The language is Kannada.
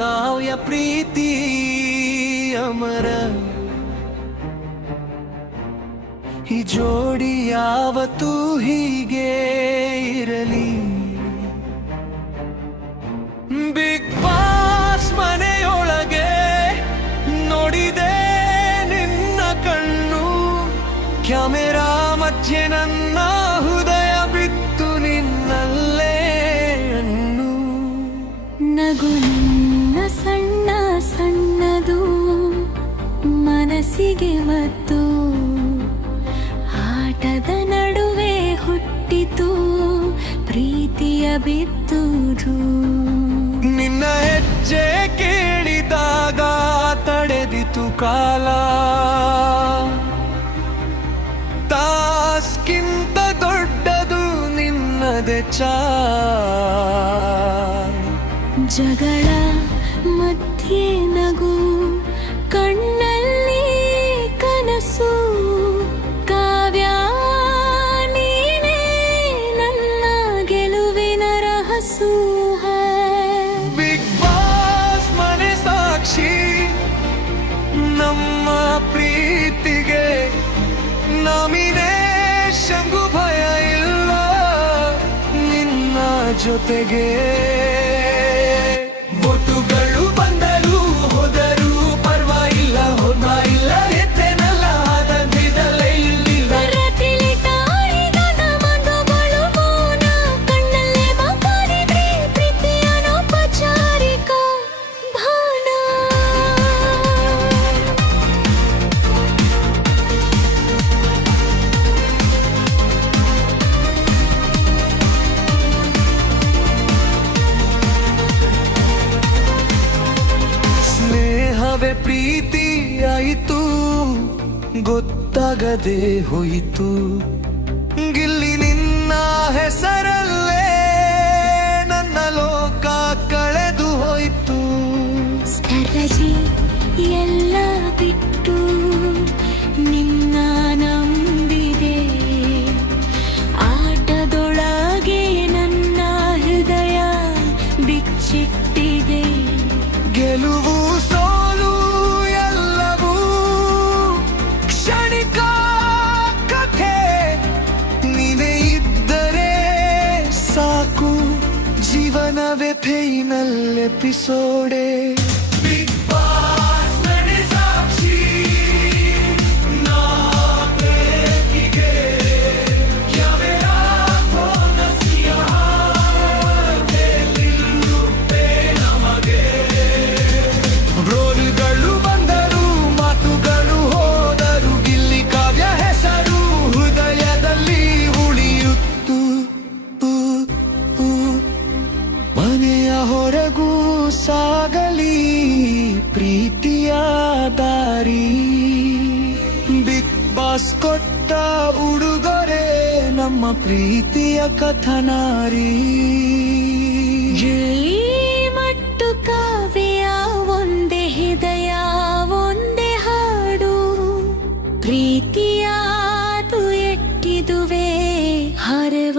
ಕಾವ್ಯ ಪ್ರೀತಿ ಅಮರ. ಈ ಜೋಡಿ ಯಾವತ್ತೂ ಹೀಗೆ ಇರಲಿ. ಬಿಗ್ ಬಾಸ್ ಮನೆಯೊಳಗೆ ನೋಡಿದೆ ನಿನ್ನ ಕಣ್ಣು, ಕ್ಯಾಮೆರಾ ಮಧ್ಯೆ ನನ್ನ ಹೃದಯ ಬಿತ್ತು ನಿನ್ನಲ್ಲೇ ಅನ್ನು. ನಗು ನಿನ್ನ ಸಣ್ಣ ಸಣ್ಣದು ಮನಸ್ಸಿಗೆ ಮತ್ತು ಆಟದ ನಡುವೆ ಹುಟ್ಟಿತು ಪ್ರೀತಿಯ ಬಿತ್ತುದು. ನಿನ್ನ ಹೆಜ್ಜೆ ಕೇಳಿದಾಗ ತಡೆದಿತು ಕಾಲ, ತಾಸ್ಕಿಂತ ದೊಡ್ಡದು ನಿನ್ನದೆ ಜಗಳ ಮಧ್ಯೆ ನಗು, ಕಣ್ಣಲ್ಲಿ ಕನಸು, ಕಾವ್ಯ ನೀನೇ ನನ್ನ ಗೆಲುವಿನ ರಹಸ್ಯ. ಬಿಗ್ ಬಾಸ್ ಮನೆ ಸಾಕ್ಷಿ ನಮ್ಮ ಪ್ರೀತಿಗೆ, ನಾಮಿನೇಷನ್ಗೂ ಭಯ ಇಲ್ಲ ನಿನ್ನ ಜೊತೆಗೆ. ಒಟ್ಟುಗಳು ಬಂದರು ಹೋದರು ಪರ್ವಾಗಿಲ್ಲ, ಇಲ್ಲ ಎತ್ತೇನಲ್ಲ ಆನಂದಿದಲೇ ಇಲ್ಲಿಲ್ಲ. ರಾತ್ರಿಲಿ ತಾಳಿದ ಮಧುಗಳು ಮೌನ, ಕಣ್ಣಲ್ಲೇ ಮಾತಾಡಿದ್ರೆ ಪ್ರೀತಿಯ ಔಪಚಾರಿಕ ಭಾನ. ಸ್ನೇಹವೇ ಪ್ರೀತಿ ಆಯಿತು ಗೊತ್ತಾಗದೆ ಹೋಯಿತು, ಗಿಲ್ಲಿ ನಿನ್ನ ಹೆಸರಲ್ಲೇ ನನ್ನ ಲೋಕ ಕಳೆದು ಹೋಯಿತು. ಸ್ಪರ್ಧೆ ಎಲ್ಲ ಬಿಟ್ಟು ನಿನ್ನ ನಂಬಿದೆ, ಆಟದೊಳಗೆ ನನ್ನ ಹೃದಯ ಬಿಚ್ಚಿಟ್ಟಿದೆ. ಗೆಲುವು ಸೋಲು ಎಲ್ಲವೂ ಕ್ಷಣಿಕ ಕಥೆ, ನೀನೇ ಇದ್ದರೆ ಸಾಕು ಜೀವನವೇ ಫೈನಲ್ ಎಪಿಸೋಡೆ. ಬಿಗ್ ಬಾಸ್ ಮನೆ ಸಾಕ್ಷಿ ನಾ ಪ್ರೀತಿಗೆ, ಕ್ಯಾಮೆರಾ ಫೋನಸಿಯ ನಿಲ್ಲುತ್ತೆ ನಮಗೆ. ರೋಲ್ಗಳು ಬಂದರು ಮಾತುಗಳು ಹೋದರು, ಗಿಲ್ಲಿ ಕಾವ್ಯ ಹೆಸರು ಹೃದಯದಲ್ಲಿ ಉಳಿಯುತ್ತು. ಮನೆಯ ಹೊರಗೂ ಸಾಗಲಿ ಪ್ರೀತಿಯ ದಾರಿ, ಬಿಗ್ ಬಾಸ್ ಕೊಟ್ಟ ಉಡುಗೊರೆ ನಮ್ಮ ಪ್ರೀತಿಯ ಕಥನಾರಿ. ಮಟ್ಟು ಕಾವ್ಯ ಒಂದೇ ಹೃದಯ ಒಂದೇ ಹಾಡು, ಪ್ರೀತಿಯಾದು ಎಟ್ಟಿದುವೆ ಹರವ